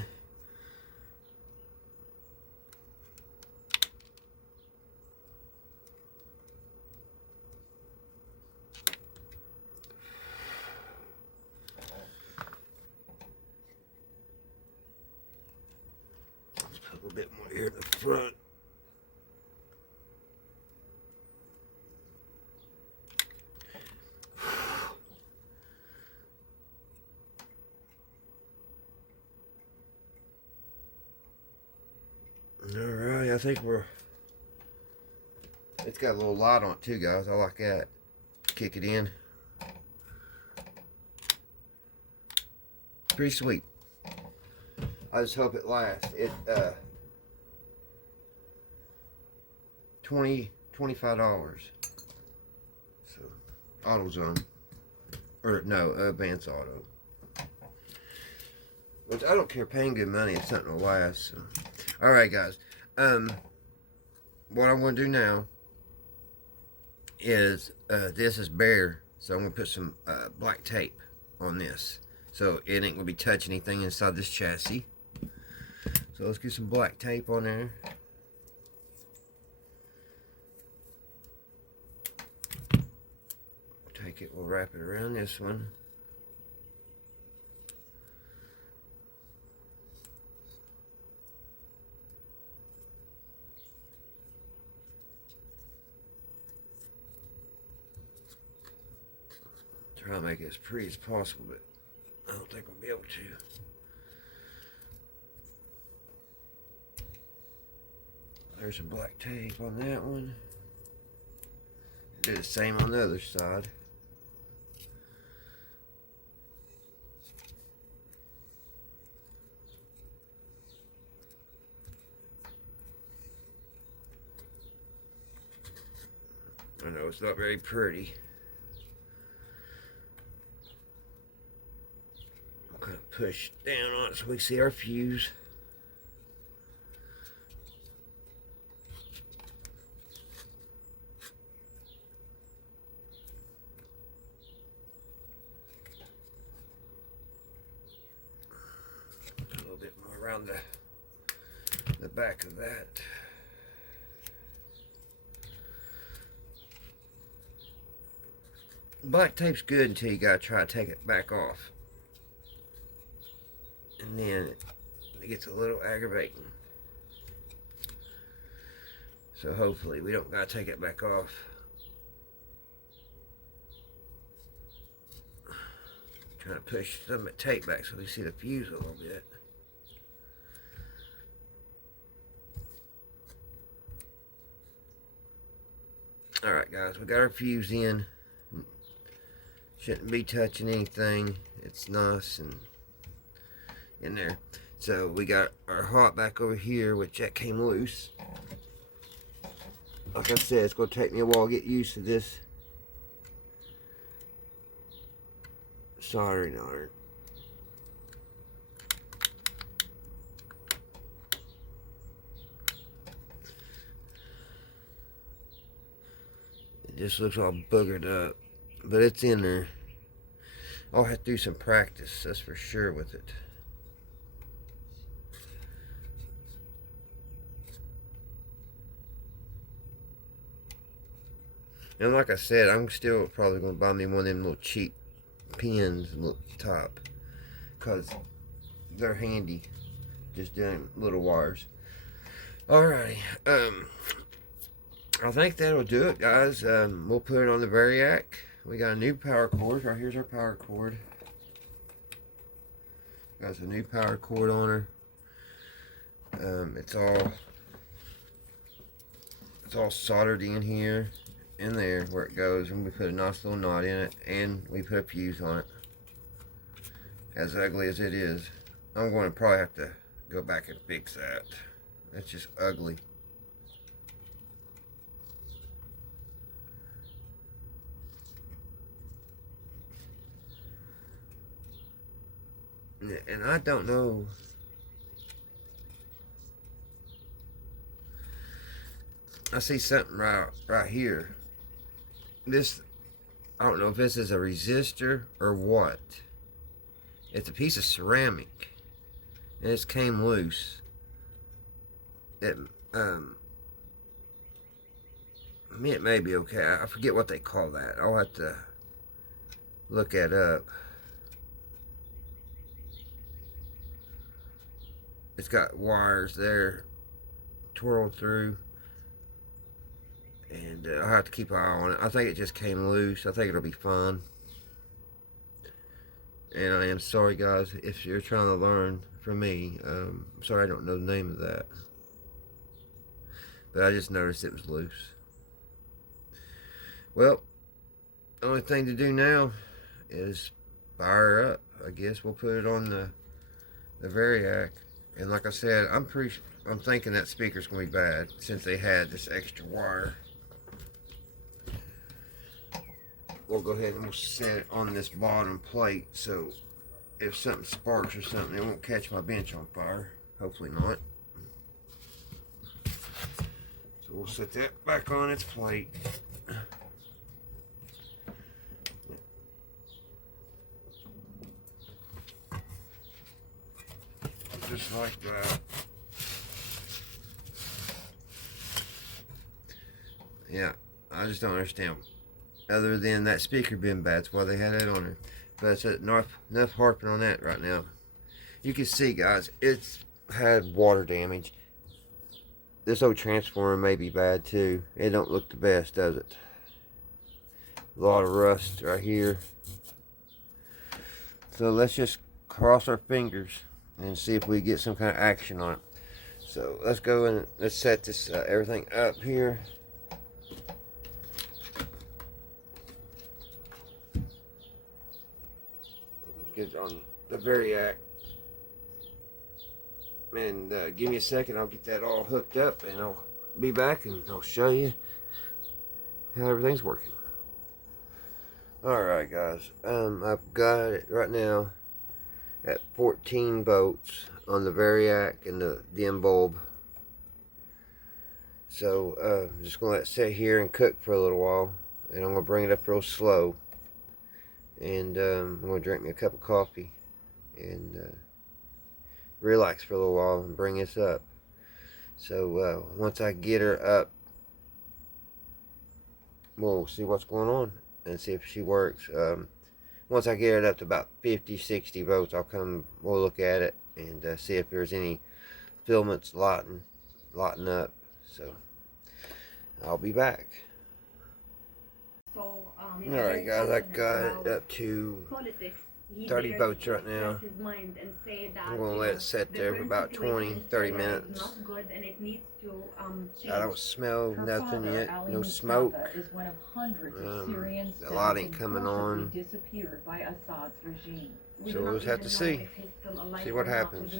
Let's put a little bit more here in the front. Alright, I think it's got a little light on it too, guys. I like that. Kick it in. Pretty sweet. I just hope it lasts. It $25. So AutoZone. Or no, Advance Auto. Which I don't care paying good money if something will last. So. Alright guys. What I'm going to do now is this is bare, so I'm going to put some black tape on this so it ain't going to be touching anything inside this chassis. So let's get some black tape on there. Take it, we'll wrap it around this one. Try to make it as pretty as possible, but I don't think we'll be able to. There's some black tape on that one. Do the same on the other side. I know it's not very pretty. Kind of push down on it so we see our fuse. A little bit more around the back of that. Black tape's good until you gotta try to take it back off. And then it gets a little aggravating. So hopefully we don't gotta take it back off. Trying to push some of the tape back so we see the fuse a little bit. Alright guys, we got our fuse in. Shouldn't be touching anything. It's nice and in there. So we got our hot back over here, which that came loose. Like I said, it's going to take me a while to get used to this soldering iron. It just looks all boogered up. but it's in there. I'll have to do some practice, that's for sure, with it. And like I said, I'm still probably going to buy me one of them little cheap pins, little top, because they're handy, just doing little wires. Alrighty, I think that'll do it, guys. We'll put it on the Variac. We got a new power cord. Right here's our power cord. Got a new power cord on her. It's all soldered in here, in there where it goes, and we put a nice little knot in it, and we put a fuse on it. As ugly as it is, I'm going to probably have to go back and fix that. That's just ugly. And I don't know. I see something right here. This, I don't know if this is a resistor or what. It's a piece of ceramic, and it came loose. It may be okay. I forget what they call that. I'll have to look that up. It's got wires there twirled through, and I'll have to keep an eye on it. I think it just came loose. I think it'll be fine. And I am sorry, guys, if you're trying to learn from me. I'm sorry I don't know the name of that, but I just noticed it was loose. Well, the only thing to do now is fire her up. I guess we'll put it on the Variac. And like I said, I'm thinking that speaker's gonna be bad since they had this extra wire. We'll go ahead and we'll set it on this bottom plate, so if something sparks or something, it won't catch my bench on fire. Hopefully not. So we'll set that back on its plate. Just like that. Yeah, I just don't understand. Other than that speaker being bad, that's why they had it on there. But it's enough harping on that right now. You can see, guys, it's had water damage. This old transformer may be bad too. It don't look the best, does it? A lot of rust right here. So let's just cross our fingers and see if we get some kind of action on it. So let's go and let's set this everything up here. Let's get it on the Variac. And give me a second, I'll get that all hooked up and I'll be back and I'll show you how everything's working. Alright, guys, I've got it right now at 14 volts on the Variac and the dim bulb. So I'm just going to let it sit here and cook for a little while, and I'm going to bring it up real slow, and I'm going to drink me a cup of coffee and relax for a little while and bring this up. So once I get her up, we'll see what's going on and see if she works. Once I get it up to about 50-60 volts, we'll look at it and see if there's any filaments lighting up. So I'll be back. Alright, guys, I got it up to 30 volts right now. I'm going to let it sit there for about 20-30 minutes. I don't smell nothing yet, no smoke. The light ain't coming on. So we'll just have to see what happens.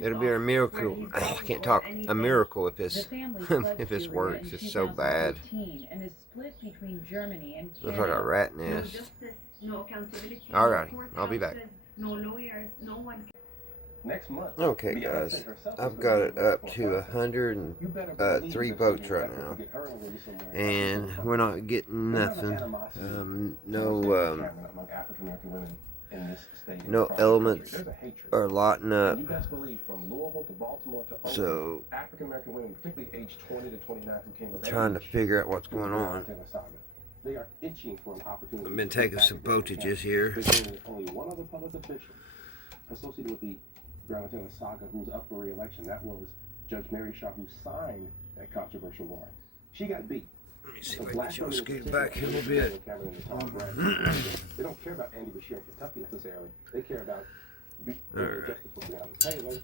It'll be a miracle. I can't talk. A miracle if this if this works. It's so bad. Looks like a rat nest. Alright, I'll be back. Okay, guys, I've got it up to 103 votes right now, and we're not getting nothing. No elements are lotting up. So, I'm trying to figure out what's going on. I've been taking some voltages here. Only one other public official associated with the Brown Taylor saga who was up for re-election. That was Judge Mary Shaw, who signed that controversial warrant. She got beat. Let me see if I can get y'all scoot back here a little bit. They don't care about Andy Beshear in Kentucky necessarily. They care about justice for Breonna Taylor.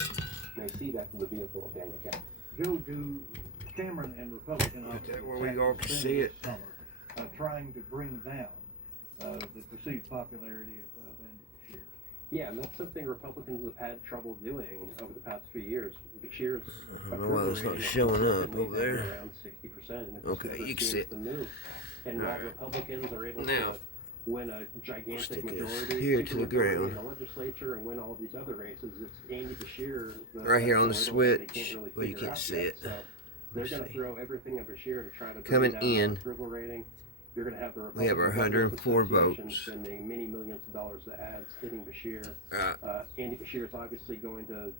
And they see that from the vehicle of Daniel Cameron. Joe, do Cameron and Republican officers where we all can see it, trying to bring down the perceived popularity of Andy Beshear? Yeah, and that's something Republicans have had trouble doing over the past few years. Beshear's I don't know why it's not showing up over there. Around 60%. Okay, you can see it. And while Republicans are able now, to win a gigantic stick majority this here to the ground. in the legislature and win all these other races, it's Andy Beshear Right here on the switch. Really Well, you can't see it. So they're going to throw everything at Beshear to try to Coming bring down in, the approval rating. You're going to have the we have our 104 votes. Spending many millions of dollars to ads hitting Beshear. Andy Beshear is obviously going to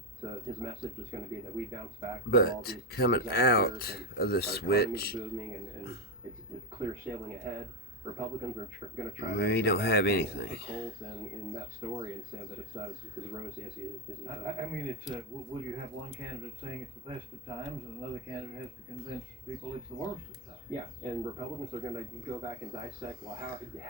his message is going to be that we bounce back. But coming out of the switch, booming and it's clear sailing ahead. Republicans are going to try. We don't have anything. Pick holes in that story and say that it's not as rosy as he I mean, it's will you have one candidate saying it's the best of times, and another candidate has to convince people it's the worst of times? Yeah, and Republicans are going to go back and dissect. Well, how did he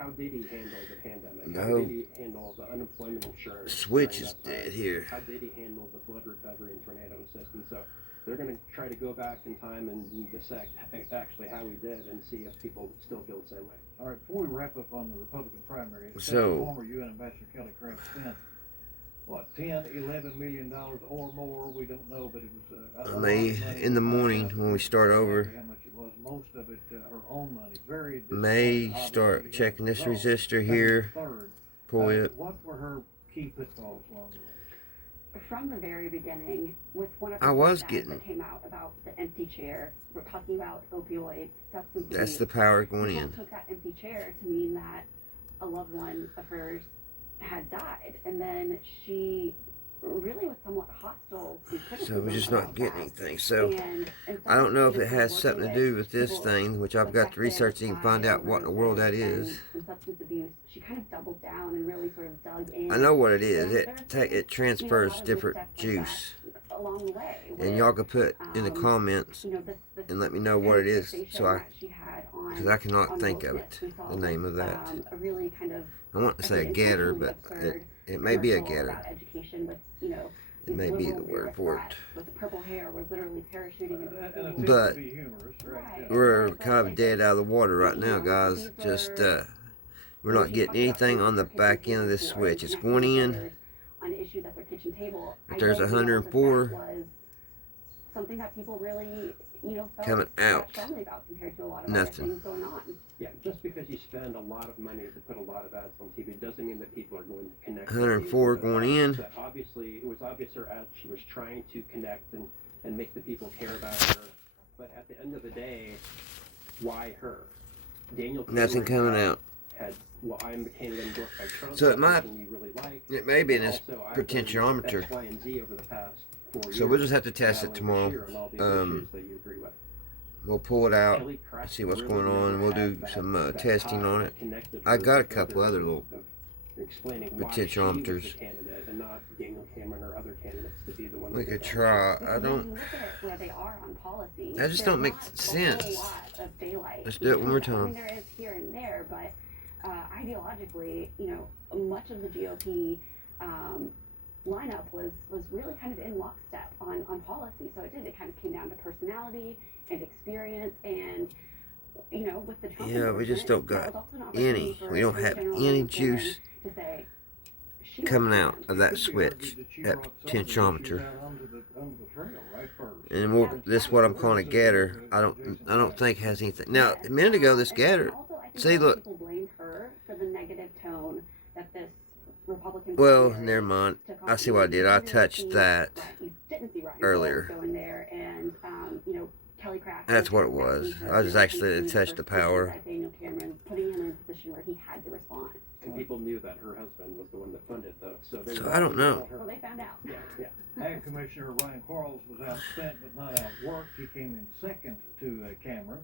handle the pandemic? No. How did he handle the unemployment insurance? Switch is dead here. How did he handle the flood recovery and tornado assistance? So they're going to try to go back in time and dissect actually how he did and see if people still feel the same way. All right, before we wrap up on the Republican primary, So, former UN Ambassador Kelly Craft spent, what, $10–11 million or more? We don't know, but it was in the morning when we start over, how much it was. Most of it her own money. Very may start checking this resistor here. Pull it. What were her key pitfalls along the way? From the very beginning, with one of I was getting that came out about the empty chair, we're talking about opioids, substance abuse. That's the power going People in. took that empty chair to mean that a loved one of hers had died, and then she really was somewhat hostile to criticism. So we're just not getting anything. So And I don't know if it has something to do with this thing, which I've got to research and find out what in the world that is. And substance abuse, she kind of doubled down and really sort of dug in. I know what it is. It transfers different juice. Along the way, And y'all can put in the comments and let me know what it is, so because I cannot think of it, the name of that. A really kind of, I want to say a getter, but it may be a getter. Education with, It may be the word for it. with the purple hair was literally parachuting into And But to be humorous, right? we're kind of dead out of the water right now, guys. Just we're not getting anything on the back end of this switch. It's going in. On issues at their kitchen table. If there's 104, was something that people really, felt coming out, strongly about compared to a lot of nothing. other things going on. Yeah, just because you spend a lot of money to put a lot of ads on TV doesn't mean that people are going to connect. 104 going in. So obviously, it was obvious her ad. She was trying to connect and make the people care about her. But at the end of the day, why her? Daniel Nothing coming out. Had, well, I'm the candidate endorsed by Trump. So it might, you really like. it may be in this Also, I've potentiometer. X, Y, and Z over the past 4 years. So we'll just have to test it tomorrow. We'll pull it out and see what's going on. We'll do some testing on it. I got a couple other little potentiometers. We could try. I don't. Where they are on policy. That just don't make sense. Let's do it one more time. There is here and there, but ideologically, much of the GOP lineup was really kind of in lockstep on policy. So it kind of came down to personality and experience, and with the Trump Yeah, we just don't got any. We don't have any juice coming out of that switch, that potentiometer. And this is what I'm calling a getter. I don't think has anything. Now, a minute ago, this getter. See, look. People blamed her for the negative tone that this Republican. Well, primary never mind. took I on see what I did. I really touched seen that you didn't see Ryan earlier. Going there, and Kelly Craft. That's what it was. I just accidentally touched the power. By Daniel Cameron, putting him in a position where he had to respond. And people knew that her husband was the one that funded though, so they So I don't know. Well, they found out. Yeah. Ag Commissioner Ryan Quarles was outspent but not outworked. He came in second to Cameron.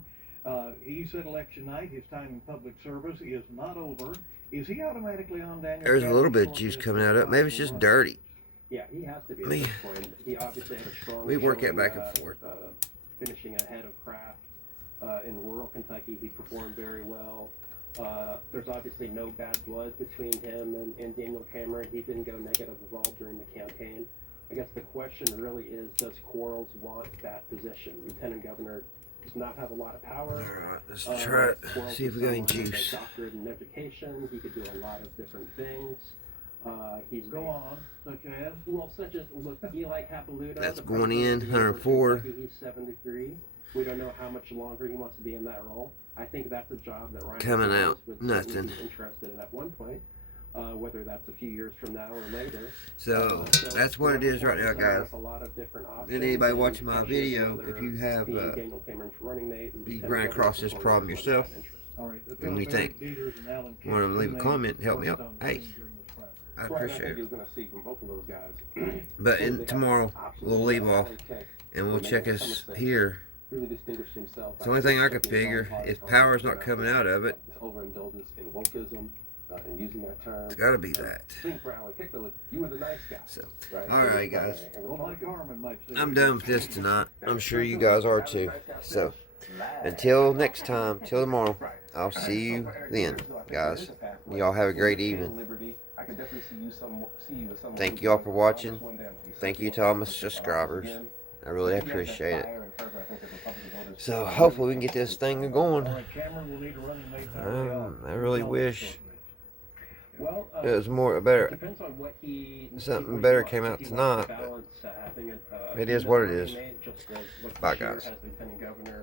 He said election night, his time in public service is not over. Is he automatically on Daniel? There's a little bit of juice coming out of it. Maybe it's just dirty. Yeah, he has to be at this point. He obviously had a strong. We work it showing, back and forth. Finishing ahead of Kraft in rural Kentucky, he performed very well. There's obviously no bad blood between him and Daniel Cameron. He didn't go negative at all during the campaign. I guess the question really is, does Quarles want that position? Lieutenant governor does not have a lot of power. Alright, let's try it. Quarles See if is we got any someone with a juice. doctorate in education. He could do a lot of different things. He's Go on, such as? look, Eli Capilouto. That's the going president in, of the University of 104. Kentucky, he's 73. We don't know how much longer he wants to be in that role. I think that's a job that Ryan Coming Quarles out, would nothing. be interested in at one point, whether that's a few years from now or later. So that's what it is right now, guys. A lot of different options. And anybody watching my video, if you have Daniel Cameron's running mate, you ran across this problem yourself, All right, the what do you think? leaders and Alan Kent Want to leave a remain comment and help me focused out? on the Hey, team during this primary. I Well, appreciate think it. you're going to see from both of those guys. But They in have tomorrow options we'll leave that off they take. and we'll They check make us some here. Really distinguished himself. It's the only thing I could figure. If power's not coming out of it, This overindulgence in wokeism and using that term. it's got to be that. I think for Alan Kickler was, you were the nice guy. So, Right? all right, guys. Well, Mike Harmon might say. I'm done with this tonight. I'm sure you guys are too. So, until next time, till tomorrow, I'll see you then, guys. Y'all have a great evening. Thank you all for watching. Thank you to all my subscribers. I really appreciate it. So hopefully we can get this thing going. All right, Cameron will need a running mate now. I really wish Well, it was more better. depends on what he. Something what better he came wants. out If he tonight, wants to but balance, having it is what it is. just as what Bye, Bashir guys. has Lieutenant Governor